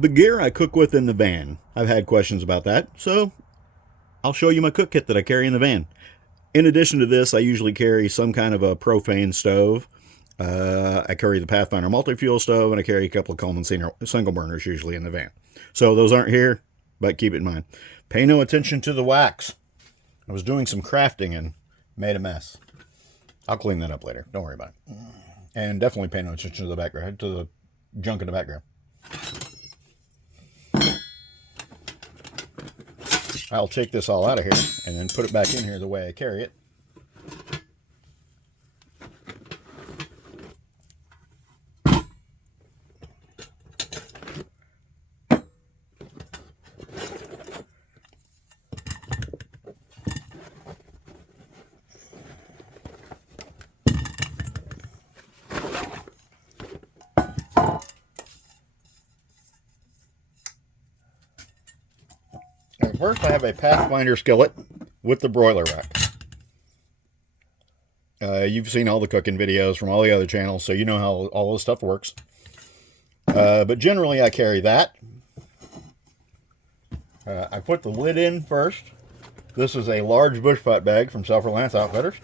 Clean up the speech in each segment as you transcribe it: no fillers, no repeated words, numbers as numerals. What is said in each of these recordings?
The gear I cook with in the van. I've had questions about that, so I'll show you my cook kit that I carry in the van. In addition to this, I usually carry some kind of a propane stove. I carry the Pathfinder multi-fuel stove, and I carry a couple of Coleman single burners usually in the van. So those aren't here, but keep it in mind. Pay no attention to the wax. I was doing some crafting and made a mess. I'll clean that up later. Don't worry about it. And definitely pay no attention to the background, to the junk in the background. I'll take this all out of here and then put it back in here the way I carry it. First, I have a Pathfinder skillet with the broiler rack. You've seen all the cooking videos from all the other channels, so you know how all this stuff works. But generally, I carry that. I put the lid in first. This is a large bush pot bag from Self-Reliance Outfitters.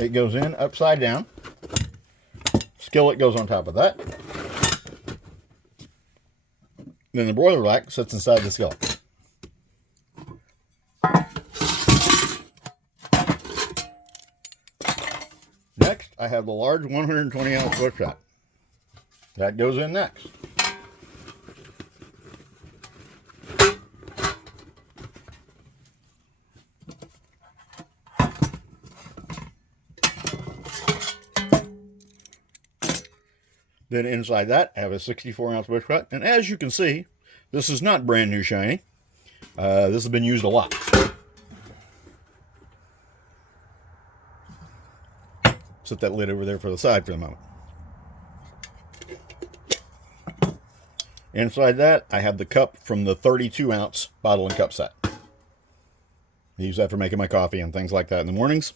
It goes in upside down. Skillet goes on top of that. Then the broiler rack sits inside the skillet. Next, I have the large 120 ounce bush pot. That goes in next. Then inside that, I have a 64 ounce bush pot. And as you can see, this is not brand new shiny. This has been used a lot. Set that lid over there for the side for the moment. Inside that, I have the cup from the 32 ounce bottle and cup set. I use that for making my coffee and things like that in the mornings.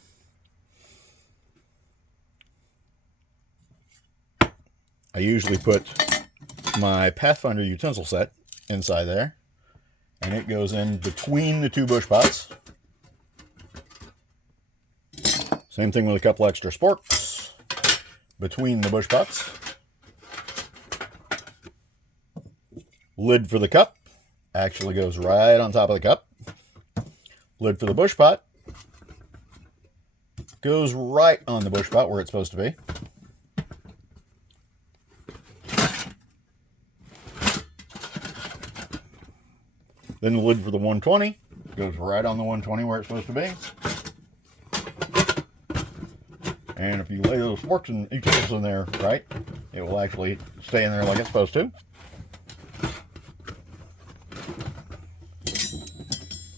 I usually put my Pathfinder utensil set inside there, and it goes in between the two bush pots. Same thing with a couple extra sporks between the bush pots. Lid for the cup actually goes right on top of the cup. Lid for the bush pot goes right on the bush pot where it's supposed to be. Then the lid for the 120 goes right on the 120 where it's supposed to be. And if you lay those forks and utensils in there right, it will actually stay in there like it's supposed to.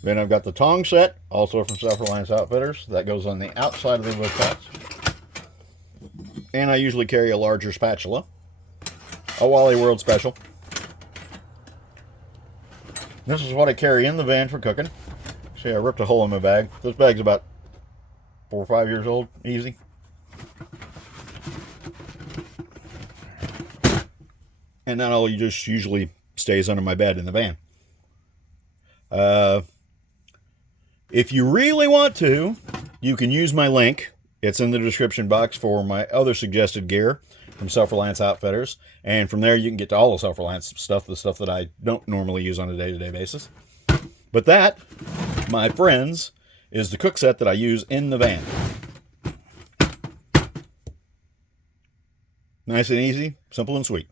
Then I've got the tong set, also from Self-Reliance Outfitters. That goes on the outside of the bush pots. And I usually carry a larger spatula, a Wally World Special. This is what I carry in the van for cooking. See, I ripped a hole in my bag. This bag's about 4 or 5 years old, easy. And that all just usually stays under my bed in the van. If you really want to, you can use my link. It's in the description box for my other suggested gear from Self-Reliance Outfitters. And from there, you can get to all the Self-Reliance stuff, the stuff that I don't normally use on a day-to-day basis. But that, my friends, is the cook set that I use in the van. Nice and easy, simple and sweet.